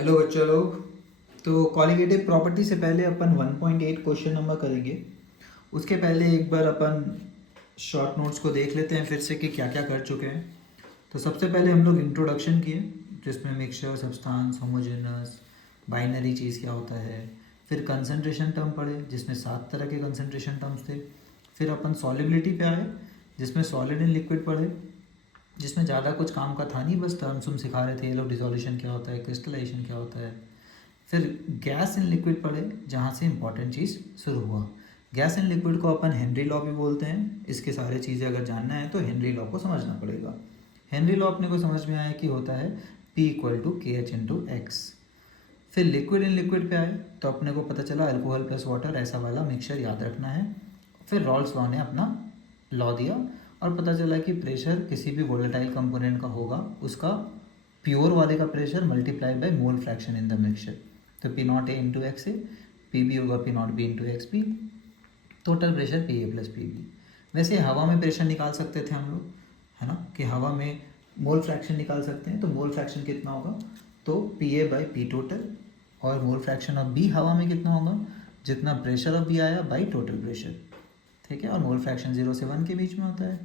Hello बच्चों लोग। तो कॉलिगेटिव प्रॉपर्टी से पहले अपन 1.8 क्वेश्चन नंबर करेंगे। उसके पहले एक बार अपन शॉर्ट नोट्स को देख लेते हैं फिर से कि क्या क्या कर चुके हैं। तो सबसे पहले हम लोग इंट्रोडक्शन किए, जिसमें मिक्सचर, सब्सटेंस, होमोजेनस, बाइनरी चीज़ क्या होता है। फिर कंसंट्रेशन टर्म पढ़े, जिसमें 7 तरह के कंसंट्रेशन टर्म्स थे। फिर अपन सॉलिबिलिटी पे आए, जिसमें सॉलिड एंड लिक्विड पढ़े, जिसमें ज़्यादा कुछ काम का था नहीं, बस टर्म्स हम सिखा रहे थे, ये लोग डिसोल्यूशन क्या होता है, क्रिस्टलाइजेशन क्या होता है। फिर गैस इन लिक्विड पढ़े, जहाँ से इंपॉर्टेंट चीज़ शुरू हुआ। गैस इन लिक्विड को अपन हेनरी लॉ भी बोलते हैं। इसके सारे चीज़ें अगर जानना है तो हेनरी लॉ को समझना पड़ेगा। हेनरी लॉ अपने को समझ में आया कि होता है P = KH/X। फिर लिक्विड इन लिक्विड पे आए तो अपने को पता चला अल्कोहल प्लस वाटर, ऐसा वाला मिक्सचर याद रखना है। फिर रॉल्स लॉ ने अपना लॉ दिया और पता चला कि प्रेशर किसी भी वोलेटाइल कंपोनेंट का होगा, उसका प्योर वाले का pressure multiplied by mole fraction in the mixture. तो P0A × XA, PB होगा P0B × XB, total pressure PA + PB। वैसे हवा में प्रेशर निकाल सकते थे हम लोग, है ना, कि हवा में मोल फ्रैक्शन निकाल सकते हैं। तो मोल फ्रैक्शन कितना होगा, तो PA/P टोटल, और मोल फ्रैक्शन ऑफ B हवा में कितना होगा, जितना प्रेशर ऑफ B आया बाई टोटल प्रेशर। ठीक है, और मोल फ्रैक्शन 0 से 1 के बीच में होता है।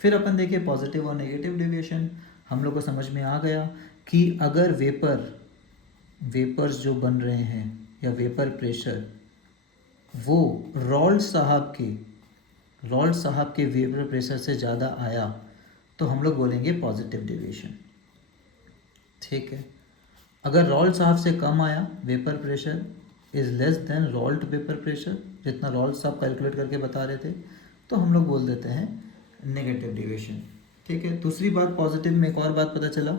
फिर अपन देखिए पॉजिटिव और नेगेटिव डेविएशन। हम लोग को समझ में आ गया कि अगर वेपर्स जो बन रहे हैं या वेपर प्रेशर वो रॉल्ट साहब के वेपर प्रेशर से ज़्यादा आया तो हम लोग बोलेंगे पॉजिटिव डेविएशन। ठीक है, अगर रॉल्ट साहब से कम आया, vapour pressure is less than Raoult vapour pressure, जितना रॉल्ट साहब कैलकुलेट करके बता रहे थे, तो हम लोग बोल देते हैं नेगेटिव डेविएशन। ठीक है, दूसरी बात पॉजिटिव में एक और बात पता चला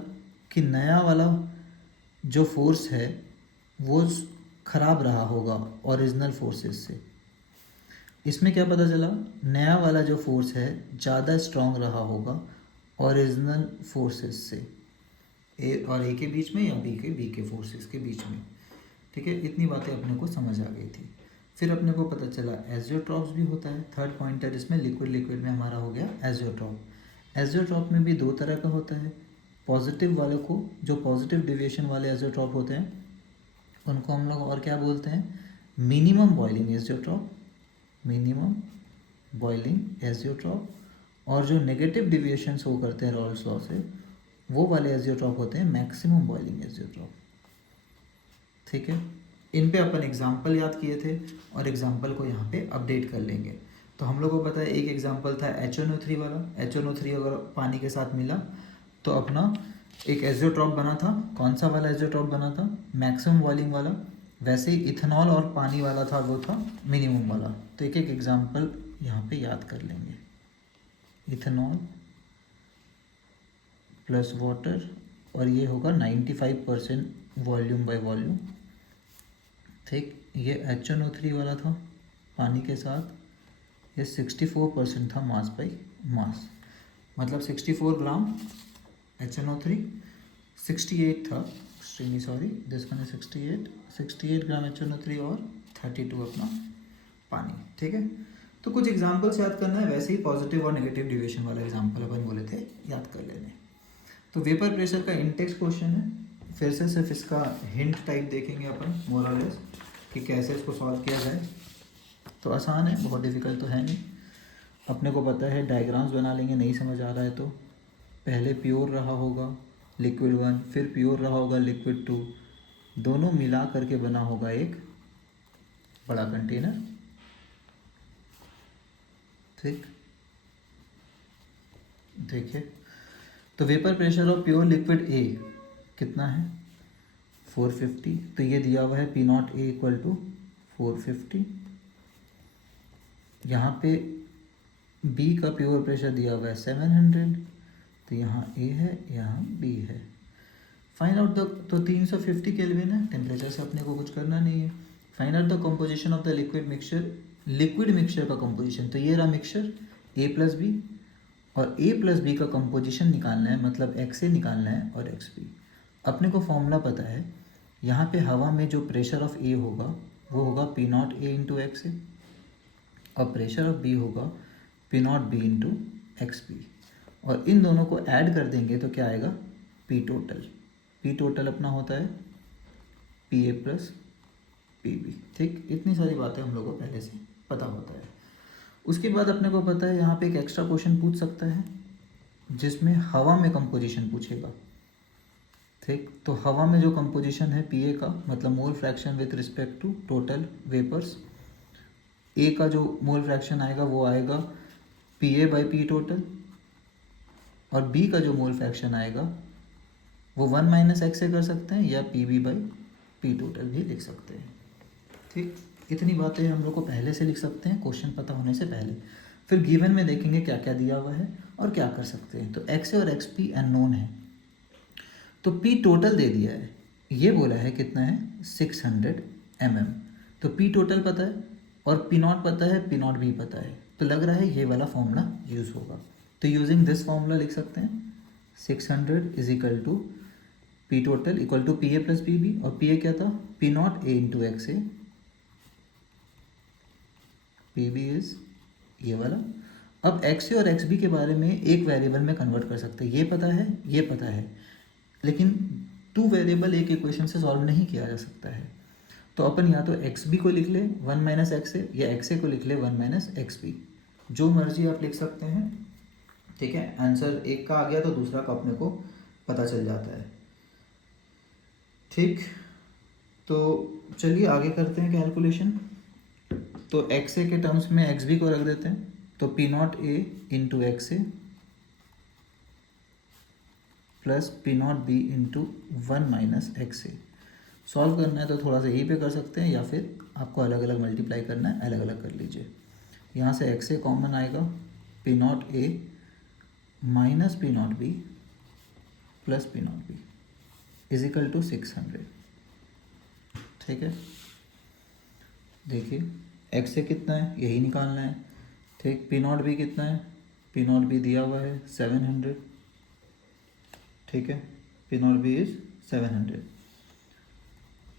कि नया वाला जो फोर्स है वो खराब रहा होगा ओरिजिनल फोर्सेस से। इसमें क्या पता चला, नया वाला जो फोर्स है ज़्यादा स्ट्रांग रहा होगा ओरिजिनल फोर्सेस से, ए के बीच में या बी के फोर्सेस के बीच में। ठीक है, इतनी बातें अपने को समझ आ गई थी। फिर अपने को पता चला एजियोट्रॉप्स भी होता है। थर्ड पॉइंटर इसमें लिक्विड में हमारा हो गया एजियोट्रॉप। एजियोट्रॉप में भी 2 तरह का होता है। पॉजिटिव वाले को, जो पॉजिटिव डेविएशन वाले एजियोट्रॉप होते हैं, उनको हम लोग और क्या बोलते हैं, minimum boiling azeotrope, minimum boiling azeotrope. और जो नेगेटिव डिविएशन शो करते हैं रॉल्स लॉ से, वो वाले एजियोट्रॉप होते हैं मैक्सिमम बॉइलिंग एजियोट्रॉप। ठीक है, इन पे अपन एग्जाम्पल याद किए थे और एग्जाम्पल को यहाँ पे अपडेट कर लेंगे। तो हम लोग को पता है एक एग्जाम्पल था HNO3 वाला। HNO3 अगर पानी के साथ मिला तो अपना एक एजियोट्रॉप बना था। कौन सा वाला एजियोट्रॉप बना था, मैक्सिमम बॉइलिंग वाला। वैसे ही इथेनॉल और पानी वाला था, वो था मिनिमम वाला। तो एक एक एग्जाम्पल यहाँ पे याद कर लेंगे। इथेनॉल प्लस वाटर, और ये होगा 95% वॉल्यूम बाय वॉल्यूम। ठीक, ये HNO3 वाला था पानी के साथ, ये 64% था मास बाई मास, मतलब 64 ग्राम HNO3, 68 था, एक्सट्रीमली सॉरी, दिस वन है 68 ग्राम HNO3 और 32 अपना पानी। ठीक है, तो कुछ एग्जाम्पल्स याद करना है। वैसे ही पॉजिटिव और नेगेटिव डिविएशन वाला एग्जाम्पल अपन बोले थे, याद कर लेने। तो वेपर प्रेशर का इंटेक्स क्वेश्चन है। फिर से सिर्फ इसका हिंट टाइप देखेंगे अपन मोर और लेस कि कैसे इसको सॉल्व किया जाए। तो आसान है, बहुत डिफिकल्ट तो है नहीं। अपने को पता है, डायग्राम्स बना लेंगे, नहीं समझ आ रहा है तो। पहले प्योर रहा होगा लिक्विड 1, फिर प्योर रहा होगा लिक्विड 2, दोनों मिला करके बना होगा एक बड़ा कंटेनर। ठीक, देखिए, तो vapour pressure of pure liquid A कितना है, 450। तो ये दिया हुआ है P0A = 450। यहाँ पे B का प्योर प्रेशर दिया हुआ है 700। तो यहाँ A है, यहाँ B है। फाइंड आउट द, तो 350 केल्विन है, टेम्परेचर से अपने को कुछ करना नहीं है। Find out the composition of the liquid mixture का कंपोजिशन। तो ये रहा मिक्सचर A + B, और A + B का कंपोजिशन निकालना है, मतलब XA निकालना है और XB। अपने को फॉर्मूला पता है, यहाँ पे हवा में जो प्रेशर ऑफ A होगा वो होगा P0A × XA, और प्रेशर ऑफ B होगा P0B × XB, और इन दोनों को ऐड कर देंगे तो क्या आएगा, P टोटल। P टोटल अपना होता है P A plus P B. ठीक, इतनी सारी बातें हम लोग को पहले से पता होता है। उसके बाद अपने को पता है यहाँ पे एक एक्स्ट्रा क्वेश्चन पूछ सकता है जिसमें हवा में कंपोजिशन पूछेगा। ठीक, तो हवा में जो कंपोजिशन है पी ए का, मतलब mole fraction with respect to total vapours, A का जो मोल फ्रैक्शन आएगा वो आएगा P A by P total, और बी का जो मोल फ्रैक्शन आएगा वो 1 माइनस एक्स से कर सकते हैं या P B by P total भी लिख सकते हैं। ठीक, इतनी बातें हम लोग को पहले से लिख सकते हैं क्वेश्चन पता होने से पहले। फिर गिवन में देखेंगे क्या क्या दिया हुआ है और क्या कर सकते हैं। तो एक्स ए और एक्स पी अननोन है, तो पी टोटल दे दिया है, ये बोला है कितना है 600 mm, तो पी टोटल पता है और पी नॉट पता है, पी नॉट भी पता है, तो लग रहा है ये वाला फॉर्मूला यूज़ होगा। तो यूजिंग दिस फॉर्मूला लिख सकते हैं 600 is equal to P total equal to P A plus P B, और पी ए क्या था P not A into x A, P B is ये वाला। अब एक्स ए और एक्स बी के बारे में एक वेरिएबल में कन्वर्ट कर सकते हैं, ये पता है ये पता है, लेकिन 2 वेरिएबल एक इक्वेशन से सॉल्व नहीं किया जा सकता है। तो अपन या तो एक्स बी को लिख ले 1 माइनस एक्स ए, या एक्स ए को लिख ले 1 माइनस एक्स बी, जो मर्जी आप लिख सकते हैं। ठीक है, आंसर एक का आ गया तो दूसरा का अपने को पता चल जाता है। ठीक, तो चलिए आगे करते हैं कैलकुलेशन। तो एक्स ए के टर्म्स में एक्स बी को रख देते हैं, तो P not A into x A plus P not B into 1 minus x A. Solve करना है तो थोड़ा सा यहीं पे कर सकते हैं, या फिर आपको अलग अलग मल्टीप्लाई करना है अलग अलग कर लीजिए। यहाँ से एक्स ए कॉमन आएगा, P not A minus P not B plus P not B is equal to 600। ठीक है, देखिए एक्स ए कितना है यही निकालना है। ठीक, पी नॉट बी कितना है, पी नॉट बी दिया हुआ है 700। ठीक है, पी नॉट बी इज 700,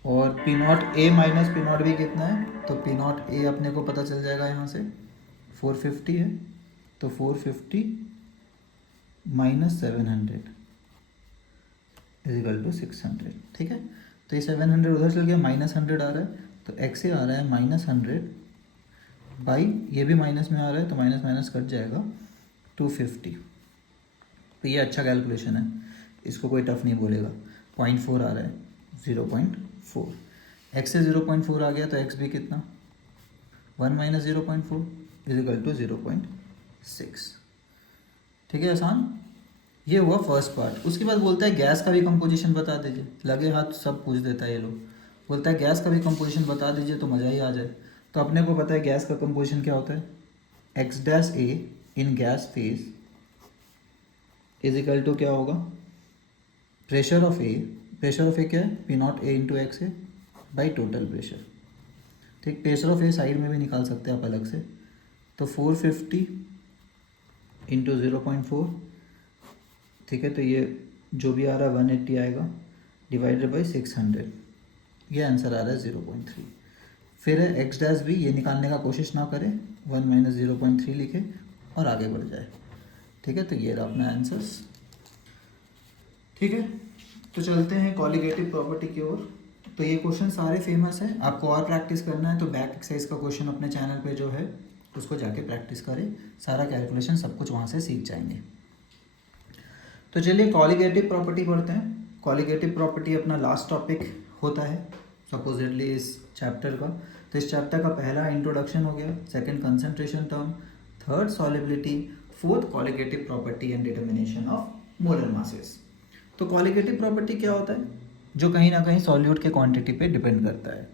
और P not A minus P not B कितना है, तो पी नॉट ए अपने को पता चल जाएगा यहाँ से 450 है, तो 450 माइनस 700 इज इक्वल टू 600। ठीक है, तो ये 700 उधर चल गया, माइनस 100 आ रहा है, तो एक्स ए आ रहा है माइनस 100 बाई, ये भी माइनस में आ रहा है तो माइनस माइनस कट जाएगा 250। तो ये अच्छा कैलकुलेशन है, इसको कोई टफ नहीं बोलेगा। 0.4 आ रहा है, 0.4, एक्स से 0.4 आ गया तो एक्स भी कितना 1 माइनस 0.4 इज इक्वल टू 0.6। ठीक है, आसान। ये हुआ फर्स्ट पार्ट। उसके बाद बोलता है गैस का भी कंपोजिशन बता दीजिए, लगे हाथ सब पूछ देता है ये लोग। बोलता है गैस का भी कंपोजिशन बता दीजिए तो मज़ा ही आ जाए। तो अपने को पता है गैस का कंपोजिशन क्या होता है, x dash A in gas phase is equal to क्या होगा, pressure of A, pressure of A क्या है P not A into x A by total pressure. ठीक, प्रेशर ऑफ ए साइड में भी निकाल सकते हैं आप अलग से, तो 450 इंटू 0.4। ठीक है, तो ये जो भी आ रहा है 180 आएगा, डिवाइडेड बाई 600, ये आंसर आ रहा है 0.3। फिर है एक्स डैश भी, ये निकालने का कोशिश ना करें, 1 माइनस 0.3 लिखे और आगे बढ़ जाए। ठीक है, तो ये रहा अपना आंसर्स। ठीक है, तो चलते हैं कॉलिगेटिव प्रॉपर्टी की ओर। तो ये क्वेश्चन सारे फेमस हैं, आपको और प्रैक्टिस करना है तो बैक एक्सरसाइज का क्वेश्चन अपने चैनल पे जो है उसको जाके प्रैक्टिस करें, सारा कैलकुलेशन सब कुछ वहाँ से सीख जाएंगे। तो चलिए कॉलिगेटिव प्रॉपर्टी पढ़ते हैं। कॉलिगेटिव प्रॉपर्टी अपना लास्ट टॉपिक होता है सपोजिटली इस चैप्टर का। तो इस चैप्टर का पहला इंट्रोडक्शन हो गया, second concentration term, third solubility, fourth colligative property and determination of molar masses. तो कॉलिगेटिव प्रॉपर्टी क्या होता है, जो कहीं ना कहीं सॉल्यूट के क्वांटिटी पे डिपेंड करता है।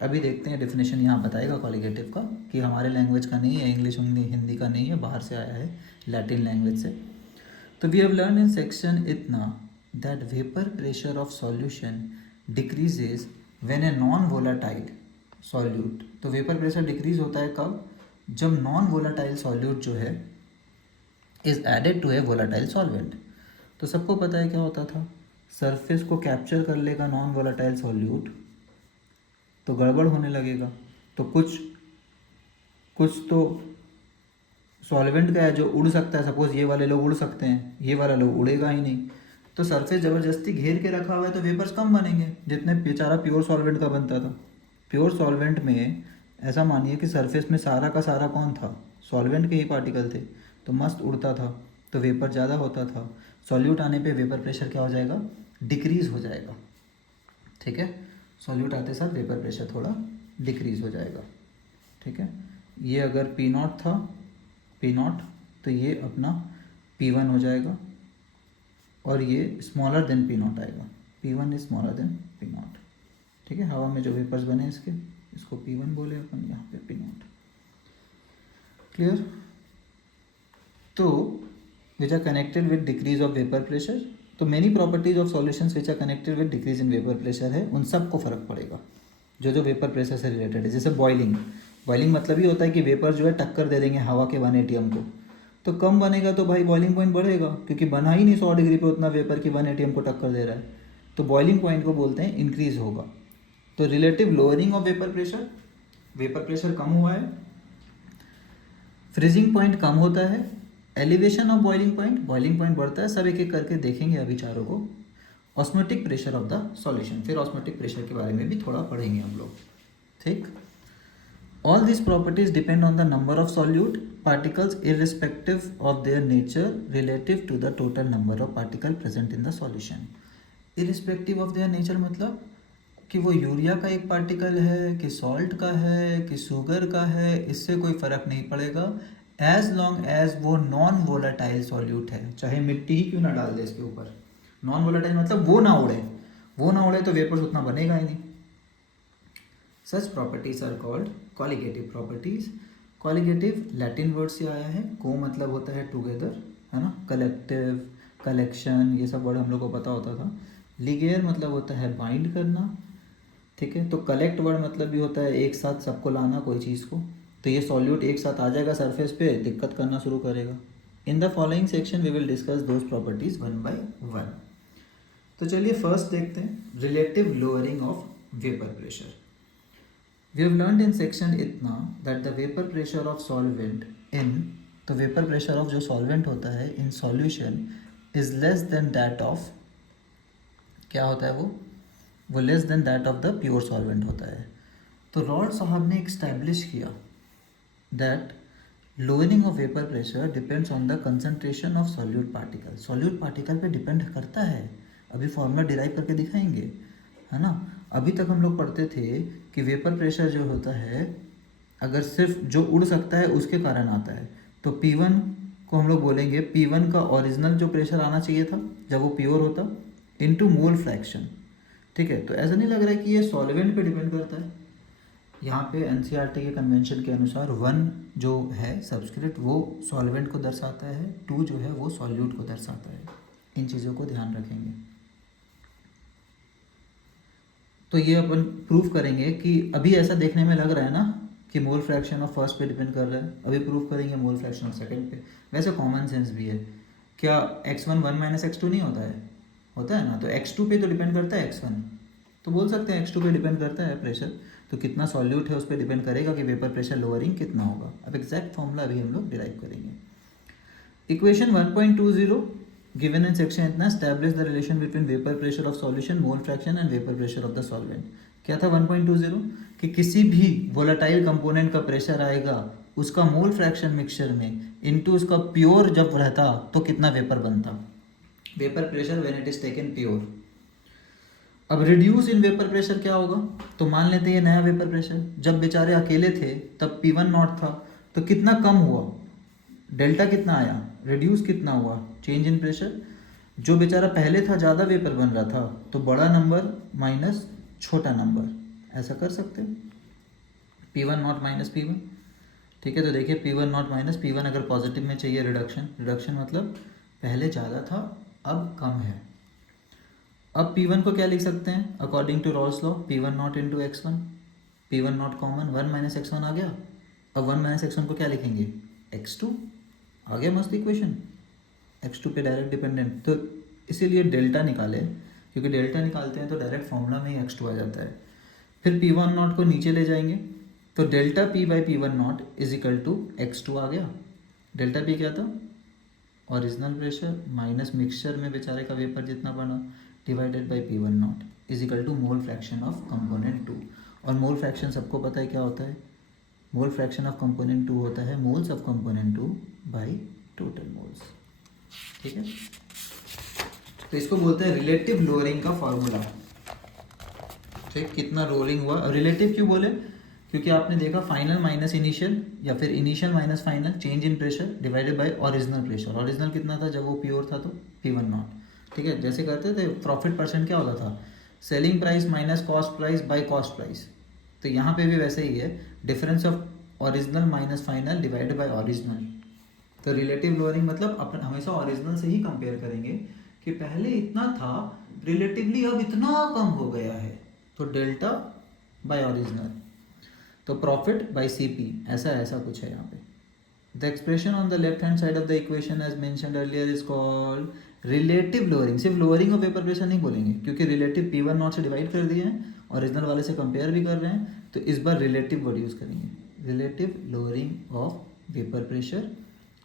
अभी देखते हैं डेफिनेशन यहाँ बताएगा कॉलिगेटिव का, कि हमारे लैंग्वेज का नहीं है, इंग्लिश हिंदी का नहीं है, बाहर से आया है लैटिन लैंग्वेज से। तो we have learn in section इतना that vapour pressure of solution decreases when a non volatile solute. तो वेपर प्रेशर डिक्रीज होता है कब, जब नॉन वोलाटाइल सॉल्यूट जो है is added to a volatile solvent. तो सबको पता है क्या होता था, सरफेस को कैप्चर कर लेगा नॉन वोलाटाइल सॉल्यूट तो गड़बड़ होने लगेगा। तो कुछ तो सॉल्वेंट का है जो उड़ सकता है, सपोज ये वाले लोग उड़ सकते हैं, ये वाला लोग उड़ेगा ही नहीं। तो सरफेस ज़बरदस्ती घेर के रखा हुआ है तो वेपर्स कम बनेंगे जितने बेचारा प्योर सॉल्वेंट का बनता था। प्योर सॉल्वेंट में ऐसा मानिए कि सरफेस में सारा का सारा कौन था, सॉल्वेंट के ही पार्टिकल थे, तो मस्त उड़ता था, तो वेपर ज़्यादा होता था। सॉल्यूट आने पे वेपर प्रेशर क्या हो जाएगा, डिक्रीज़ हो जाएगा। ठीक है, सॉल्यूट आते साथ वेपर प्रेशर थोड़ा डिक्रीज़ हो जाएगा। ठीक है, ये अगर पी नॉट था, पी नॉट, तो ये अपना P1 हो जाएगा और ये स्मॉलर देन पी नॉट आएगा। P1 is smaller than P not. ठीक है, हवा में जो वेपर्स बने इसके, इसको P1 बोले अपन, यहाँ पे पी नॉट। क्लियर? तो which are connected with decrease of vapour pressure, तो many properties of solutions which are connected with decrease in vapour pressure है, उन सबको फर्क पड़ेगा जो जो वेपर प्रेशर से रिलेटेड है। जैसे बॉइलिंग, बॉइलिंग मतलब ये होता है कि वेपर जो है टक्कर दे देंगे हवा के 1 ATM को, तो कम बनेगा तो भाई बॉइलिंग पॉइंट बढ़ेगा, क्योंकि बना ही नहीं 100 डिग्री पे उतना वेपर की 1 ATM को टक्कर दे रहा है, तो बॉइलिंग पॉइंट को बोलते हैं इंक्रीज होगा। तो relative lowering of vapour pressure, vapour pressure कम हुआ है, फ्रीजिंग पॉइंट कम होता है, एलिवेशन ऑफ बॉइलिंग पॉइंट बढ़ता है। सब एक एक करके देखेंगे अभी चारों को। Osmotic pressure of the solution, फिर ऑस्मोटिक प्रेशर के बारे में भी थोड़ा पढ़ेंगे हम लोग। ठीक, all these properties depend on the number of solute particles irrespective of their nature relative to the total number of particle present in the solution। irrespective of their nature मतलब कि वो यूरिया का एक पार्टिकल है कि salt का है कि शुगर का है, इससे कोई फ़र्क नहीं पड़ेगा, एज लॉन्ग एज वो नॉन वोलाटाइल सॉल्यूट है, चाहे मिट्टी ही क्यों ना डाल दे इसके ऊपर। नॉन वोलाटाइल मतलब वो ना उड़े, वो ना उड़े तो वेपर्स उतना बनेगा ही नहीं। Such properties are called colligative properties. Colligative Latin word से आया है, को मतलब होता है टुगेदर, है ना, कलेक्टिव, कलेक्शन, ये सब वर्ड हम लोग को पता होता था। लिगेयर मतलब होता है बाइंड करना। ठीक है, तो कलेक्ट वर्ड मतलब भी होता है एक साथ सबको लाना कोई चीज़ को, तो ये सॉल्यूट एक साथ आ जाएगा सरफेस पे, दिक्कत करना शुरू करेगा। In the following section we will discuss those properties 1 by 1। तो चलिए फर्स्ट देखते हैं, relative lowering of vapour pressure. We have learned in section इतना that the vapor pressure of solvent in, तो vapor pressure of जो solvent होता है in solution is less than that of, क्या होता है वो less than that of the pure solvent होता है। तो रॉड साहब ने एक्स्टैब्लिश किया that lowering of vapor pressure depends on the concentration of solute particle। solute particle पे डिपेंड करता है, अभी फॉर्मूला डिराइव करके दिखाएंगे, है ना। अभी तक हम लोग पढ़ते थे कि वेपर प्रेशर जो होता है अगर सिर्फ जो उड़ सकता है उसके कारण आता है, तो P1 को हम लोग बोलेंगे P1 का ओरिजिनल जो प्रेशर आना चाहिए था जब वो प्योर होता, इनटू मोल फ्रैक्शन। ठीक है, तो ऐसा नहीं लग रहा है कि ये सॉल्वेंट पे डिपेंड करता है। यहाँ पे NCERT के कन्वेंशन के अनुसार 1 जो है सब्सक्रिप्ट वो सॉल्वेंट को दर्शाता है, 2 जो है वो सॉल्यूट को दर्शाता है। इन चीज़ों को ध्यान रखेंगे। तो ये अपन प्रूव करेंगे कि अभी ऐसा देखने में लग रहा है ना कि मोल फ्रैक्शन ऑफ फर्स्ट पे डिपेंड कर रहा है, अभी प्रूव करेंगे मोल फ्रैक्शन ऑफ सेकंड पे। वैसे कॉमन सेंस भी है, क्या x1 1 - x2 नहीं होता है, होता है ना, तो x2 पे तो डिपेंड करता है x1, तो बोल सकते हैं x2 पे डिपेंड करता है प्रेशर, तो कितना सॉल्यूट है उस पर डिपेंड करेगा कि वेपर प्रेशर लोअरिंग कितना होगा। अब एग्जैक्ट फॉर्मूला अभी हम लोग डिराइव करेंगे। इक्वेशन 1.20 given in section इतना, establish the relation between vapor pressure of solution, mole fraction and vapor pressure of the solvent। क्या था 1.20 कि किसी भी volatile component का प्रेशर आएगा उसका मोल फ्रैक्शन मिक्सचर में इनटू उसका प्योर जब रहता तो कितना वेपर बनता, vapour pressure when it is taken pure. अब रिड्यूस इन वेपर प्रेशर क्या होगा, तो मान लेते हैं ये नया वेपर प्रेशर, जब बेचारे अकेले थे तब P1 नॉट था, तो कितना कम हुआ, डेल्टा कितना आया, रिड्यूस कितना हुआ, चेंज इन प्रेशर। जो बेचारा पहले था ज़्यादा वेपर बन रहा था तो बड़ा नंबर माइनस छोटा नंबर, ऐसा कर सकते हैं, P1 नॉट माइनस P1। ठीक है, तो देखिए P1 नॉट माइनस P1 अगर पॉजिटिव में चाहिए रिडक्शन, रिडक्शन मतलब पहले ज़्यादा था अब कम है। अब P1 को क्या लिख सकते हैं according to Raoult's law, P1 not into x1, P1 not common 1 minus x1 आ गया। अब 1 माइनस x1 को क्या लिखेंगे x2, आ गया मस्त इक्वेशन, x2 पे डायरेक्ट डिपेंडेंट, तो इसीलिए डेल्टा निकाले, क्योंकि डेल्टा निकालते हैं तो डायरेक्ट फॉर्मूला में ही x2 आ जाता है। फिर P1 नॉट को नीचे ले जाएंगे तो delta P by P1 not is equal to x2 आ गया। डेल्टा P क्या था, ओरिजिनल प्रेशर माइनस मिक्सचर में बेचारे का वेपर जितना बना divided by P1 not is equal to mole fraction of component 2। और मोल फ्रैक्शन सबको पता है क्या होता है, मोल फ्रैक्शन ऑफ कंपोनेंट 2 होता है moles of component 2 by total moles. ठीक है, तो इसको बोलते हैं रिलेटिव लोअरिंग का फॉर्मूला। ठीक, कितना रोलिंग हुआ। और रिलेटिव क्यों बोले, क्योंकि आपने देखा फाइनल माइनस इनिशियल या फिर initial minus final change in pressure divided by original pressure. Original कितना था जब वो प्योर था तो P1 नॉट। ठीक है, जैसे करते थे प्रॉफिट परसेंट क्या होता था, selling price minus cost price by cost price. तो यहाँ पे भी वैसे ही है, difference of original minus final divided by original. तो रिलेटिव लोअरिंग मतलब अपन हमेशा ओरिजिनल से ही कंपेयर करेंगे कि पहले इतना था रिलेटिवली अब इतना कम हो गया है, तो डेल्टा बाय ओरिजिनल। तो प्रॉफिट बाय CP ऐसा कुछ है यहाँ पे। The expression on the left hand side of the equation as mentioned earlier is called relative lowering. सिर्फ लोअरिंग ऑफ वेपर प्रेशर नहीं बोलेंगे क्योंकि रिलेटिव P1 नॉट से डिवाइड कर दिए हैं, ओरिजिनल वाले से कंपेयर भी कर रहे हैं, तो इस बार रिलेटिव वर्ड यूज करेंगे। Relative lowering of vapour pressure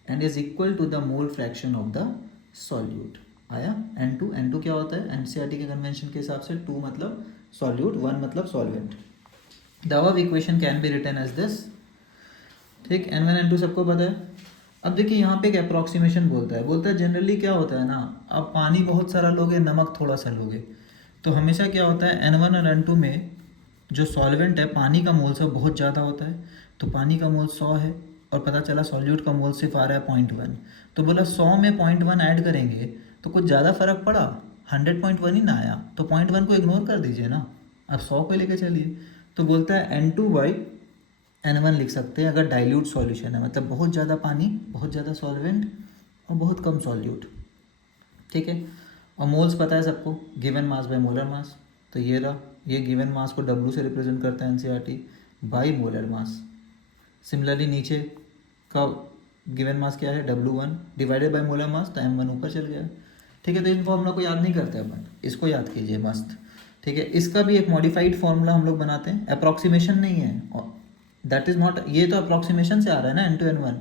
and is equal to the mole fraction of the solute. आया N2 क्या होता है, NCERT के कन्वेंशन के हिसाब से 2 मतलब सॉल्यूट, 1 मतलब solvent. The above equation can be written as this. ठीक, N1 N2 सबको पता है। अब देखिए यहाँ पे एक अप्रॉक्सीमेशन बोलता है जनरली क्या होता है ना, अब पानी बहुत सारा लोगे नमक थोड़ा सा लोगे, तो हमेशा क्या होता है N1 और N2 में जो सॉल्वेंट है पानी का मोल सब बहुत ज़्यादा होता है। तो पानी का मोल 100 है और पता चला सॉल्यूट का मोल सिर्फ आ रहा है 0.1, तो बोला 100 में 0.1 ऐड करेंगे तो कुछ ज़्यादा फर्क पड़ा, 100.1 ही ना आया, तो 0.1 को इग्नोर कर दीजिए ना, अब 100 को लेके चलिए। तो बोलता है N2/N1 लिख सकते हैं अगर डाइल्यूट सॉल्यूशन है, मतलब बहुत ज़्यादा पानी, बहुत ज़्यादा सॉल्वेंट और बहुत कम सॉल्यूट। ठीक है, और मोल्स पता है सबको, given mass by molar mass. तो ये रहा, ये गिवन मास को W से रिप्रेजेंट करता है NCERT by molar mass. Similarly नीचे का गिवन मास क्या है W1 divided by molar mass, तो M1 ऊपर चल गया। ठीक है, तो इन फॉर्मूला को याद नहीं करते अपन, इसको याद कीजिए मस्त। ठीक है, इसका भी एक मॉडिफाइड फॉर्मूला हम लोग बनाते हैं, अप्रॉक्सीमेशन नहीं है, दैट इज़ नॉट, ये तो अप्रॉक्सीमेशन से आ रहा है ना N2 N1,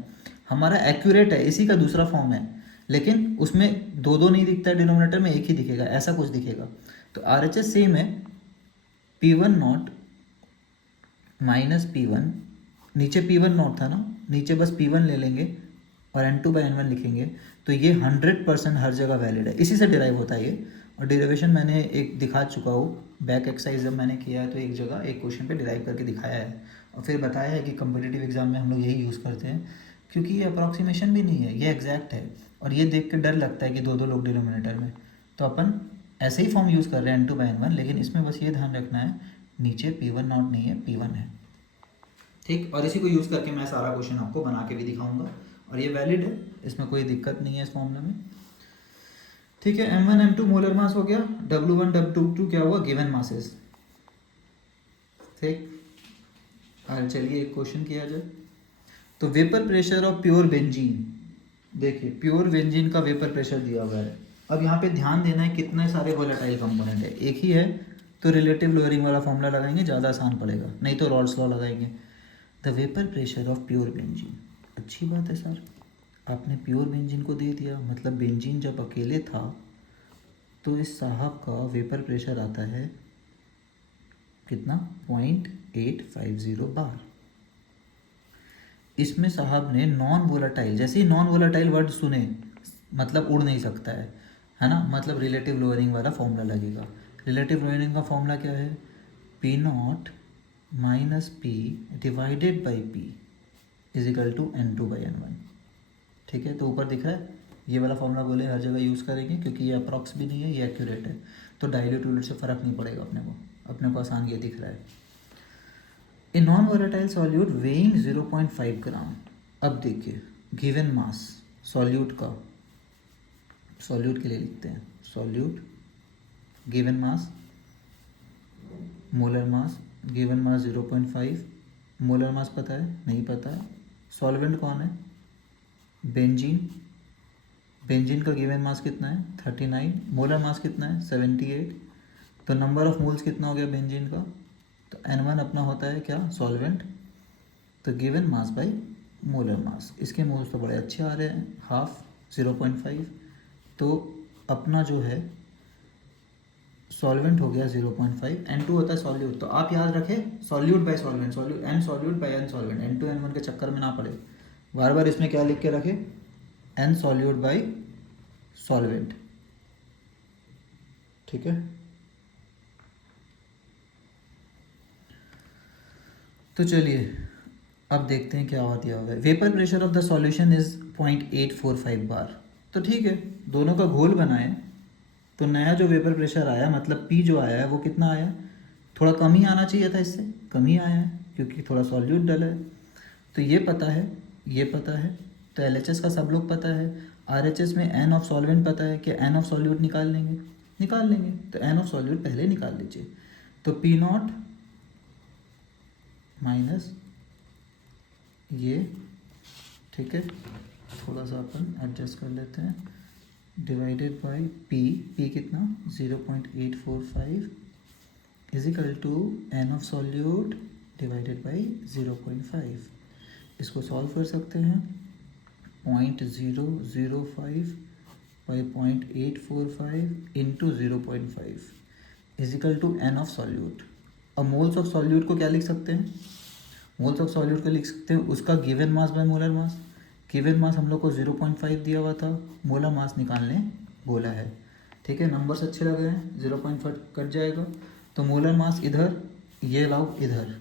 हमारा एक्यूरेट है, इसी का दूसरा फॉर्म है, लेकिन उसमें दो नहीं दिखता है डिनोमिनेटर में, एक ही दिखेगा, ऐसा कुछ दिखेगा। तो RHS सेम है, P1 नॉट माइनस P1, नीचे P1 नॉट था ना, नीचे बस P1 ले लेंगे और N2/N1 लिखेंगे, तो ये 100% हर जगह वैलिड है, इसी से डिराइव होता है ये। और डेरिवेशन मैंने एक दिखा चुका हूँ, बैक एक्सरसाइज जब मैंने किया है तो एक जगह एक क्वेश्चन पे डिराइव करके दिखाया है, और फिर बताया है कि कम्पिटिटिव एग्जाम में हम लोग यही यूज़ करते हैं, क्योंकि ये अप्रॉक्सीमेशन भी नहीं है, ये एग्जैक्ट है। और ये देख के डर लगता है कि दो लोग डिनोमिनेटर में, तो अपन ऐसे ही फॉर्म यूज़ कर रहे हैं N2/N1, लेकिन इसमें बस ये ध्यान रखना है नीचे P1 नॉट नहीं है, P1 है। ठीक, और इसी को यूज़ करके मैं सारा क्वेश्चन आपको बना के भी दिखाऊंगा, और ये वैलिड है, इसमें कोई दिक्कत नहीं है इस फॉर्मूला में। ठीक है, M1 M2 मोलर मास हो गया, W1 W2 क्या हुआ, गिवन मासेस। ठीक, और चलिए एक क्वेश्चन किया जाए। तो vapour pressure of pure benzene, देखिए प्योर बेंजीन का वेपर प्रेशर दिया हुआ है। अब यहाँ पे ध्यान देना है कितने सारे वोलेटाइल कंपोनेंट है, एक ही है तो रिलेटिव लोअरिंग वाला फॉर्मूला लगाएंगे, ज़्यादा आसान पड़ेगा, नहीं तो रॉल्स लॉ लगाएंगे। The vapour pressure of pure benzene, अच्छी बात है सर, आपने प्योर बेंजीन को दे दिया, मतलब बेंजीन जब अकेले था तो इस साहब का वेपर प्रेशर आता है कितना, 0.850 बार। इसमें साहब ने नॉन वोलाटाइल, जैसे ही नॉन वोलाटाइल वर्ड सुने मतलब उड़ नहीं सकता है ना, मतलब रिलेटिव लोअरिंग वाला फॉर्मूला लगेगा। रिलेटिव लोअरिंग का फॉर्मूला क्या है, P0 minus P divided by P is equal to N2/N1। ठीक है, तो ऊपर दिख रहा है, ये वाला फॉर्मूला बोले हर जगह यूज़ करेंगे क्योंकि ये अप्रॉक्स भी नहीं है, ये एक्यूरेट है, तो डाइल्यूट वूलेट से फ़र्क नहीं पड़ेगा अपने को आसान ये दिख रहा है। A non volatile solute weighing 0.5 ग्राम। अब देखिए गिवन मास सॉल्यूट का, सॉल्यूट के लिए लिखते हैं solute, given mass, molar mass, given mass 0.5, molar mass पता है, नहीं पता है, सॉल्वेंट कौन है, बेंजीन, बेंजीन का गिवन मास कितना है 39, मोलर मास कितना है 78, तो नंबर ऑफ मोल्स कितना हो गया बेंजीन का, तो N1 अपना होता है क्या, सॉल्वेंट, तो given mass by molar mass, इसके मोल्स तो बड़े अच्छे आ रहे हैं, हाफ 0.5, तो अपना जो है सॉल्वेंट हो गया 0.5, N2 होता है सॉल्यूट। तो आप याद रखें solute bye solvent, solute bye N solvent, N2 N1 के चक्कर में ना पड़े, बार बार इसमें क्या लिख के रखें, N सॉल्यूट बाय सॉल्वेंट। ठीक है, तो चलिए अब देखते हैं क्या हुआ दिया हुआ है। Vapour pressure of the solution is 0.845 बार। तो ठीक है, दोनों का घोल बनाए तो नया जो वेपर प्रेशर आया, मतलब P जो आया है वो कितना आया, थोड़ा कम ही आना चाहिए था, इससे कम ही आया है क्योंकि थोड़ा सॉल्यूट डला है। तो ये पता है, ये पता है, तो LHS का सब लोग पता है। RHS में N ऑफ सॉल्वेंट पता है कि N ऑफ सॉल्यूट निकाल लेंगे, तो N ऑफ सॉल्यूट पहले निकाल लीजिए। तो P0 माइनस ये, ठीक है, थोड़ा सा अपन एडजस्ट कर लेते हैं, डिवाइडेड बाय P कितना 0.845 is equal to N of solute divided by 0.5। इसको सॉल्व कर सकते हैं, 0.005 by 0.845 into 0.5 is equal to N of solute. अब मोल्स ऑफ सॉल्यूट को क्या लिख सकते हैं, मोल्स ऑफ सॉल्यूट को लिख सकते हैं उसका given mass by molar mass. Given mass हम लोग को 0.5 दिया हुआ था, मोलर मास निकालने बोला है। ठीक है, नंबर्स अच्छे लग रहे हैं, 0.5 कट जाएगा, तो मोलर मास इधर, ये लाओ इधर,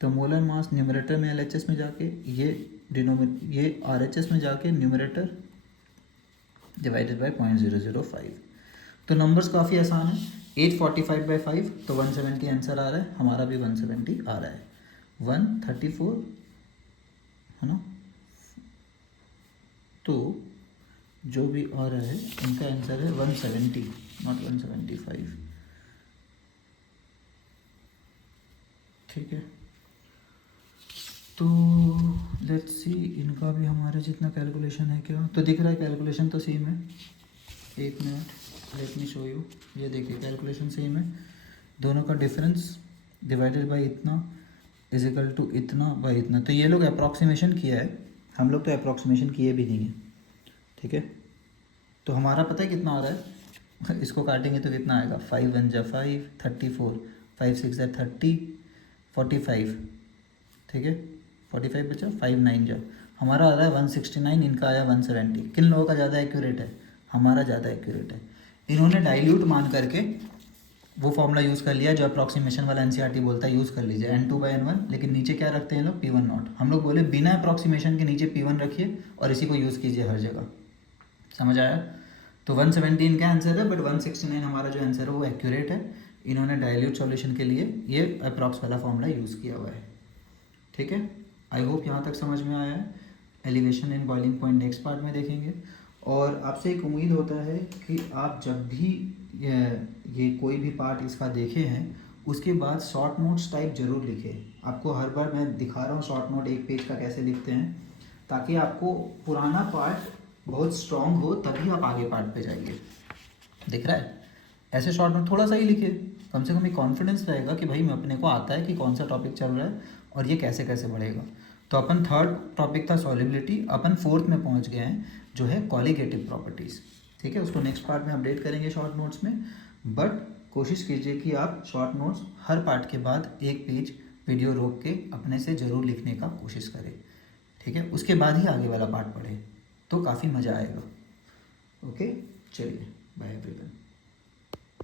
तो मोलर मास न्यूमरेटर में LHS में जाके, ये RHS में जाके न्यूमरेटर डिवाइडेड बाय 0.005। तो नंबर्स काफ़ी आसान है, 845/5 तो 170 आंसर आ रहा है, हमारा भी 170 आ रहा है, 134 है ना। तो जो भी आ रहा है इनका आंसर है 170, नॉट 175। ठीक है, तो लेट्स सी इनका भी हमारे जितना कैलकुलेशन है क्या, तो दिख रहा है कैलकुलेशन तो सेम है। एक minute, let me show you, ये देखिए कैलकुलेशन सेम है, दोनों का डिफरेंस डिवाइडेड बाय इतना इज इक्वल टू इतना बाय इतना। तो ये लोग अप्रॉक्सीमेशन किया है, हम लोग तो अप्रॉक्सीमेशन किए भी नहीं है। ठीक है, तो हमारा पता है कितना आ रहा है, इसको काटेंगे तो कितना आएगा, 5 1 जा 5, 34, 5 6 जा 30, 45। ठीक है, 45 बचा, 5 9 जा, हमारा आ रहा है 169, इनका आया 170। किन लोगों का ज़्यादा एक्यूरेट है, हमारा ज़्यादा एक्यूरेट है। इन्होंने डाइल्यूट मान करके वो फॉर्मूला यूज़ कर लिया जो अप्रॉक्सीमेशन वाला NCERT बोलता है यूज़ कर लीजिए, N2/N1, लेकिन नीचे क्या रखते हैं लोग, P1 नॉट। हम लोग बोले बिना अप्रॉक्सीमेशन के नीचे P1 रखिए और इसी को यूज़ कीजिए हर जगह। समझ आया, तो 170 इनका आंसर है, बट 169 हमारा जो आंसर है वो एक्यूरेट है। इन्होंने डाइल्यूट सॉल्यूशन के लिए ये अप्रॉक्स वाला फॉर्मूला यूज़ किया हुआ है। ठीक है, आई होप यहाँ तक समझ में आया है। Elevation and boiling point next part में देखेंगे, और आपसे एक उम्मीद होता है कि आप जब भी ये कोई भी पार्ट इसका देखे हैं उसके बाद शॉर्ट नोट्स टाइप ज़रूर लिखें। आपको हर बार मैं दिखा रहा हूँ शॉर्ट नोट एक पेज का कैसे लिखते हैं, ताकि आपको पुराना पार्ट बहुत स्ट्रॉन्ग हो, तभी आप आगे पार्ट पे जाइए। दिख रहा है, ऐसे शॉर्ट नोट थोड़ा सा ही लिखे, कम से कम एक कॉन्फिडेंस रहेगा कि भाई मैं अपने को आता है कि कौन सा टॉपिक चल रहा है और ये कैसे कैसे बढ़ेगा। तो अपन थर्ड टॉपिक था सॉल्युबिलिटी, अपन फोर्थ में पहुंच गए हैं जो है कॉलिगेटिव प्रॉपर्टीज़। ठीक है, उसको नेक्स्ट पार्ट में अपडेट करेंगे शॉर्ट नोट्स में, बट कोशिश कीजिए कि आप शॉर्ट नोट्स हर पार्ट के बाद एक पेज वीडियो रोक के अपने से ज़रूर लिखने का कोशिश करें। ठीक है, उसके बाद ही आगे वाला पार्ट पढ़ें तो काफ़ी मज़ा आएगा। ओके, चलिए बाय एवरीवन।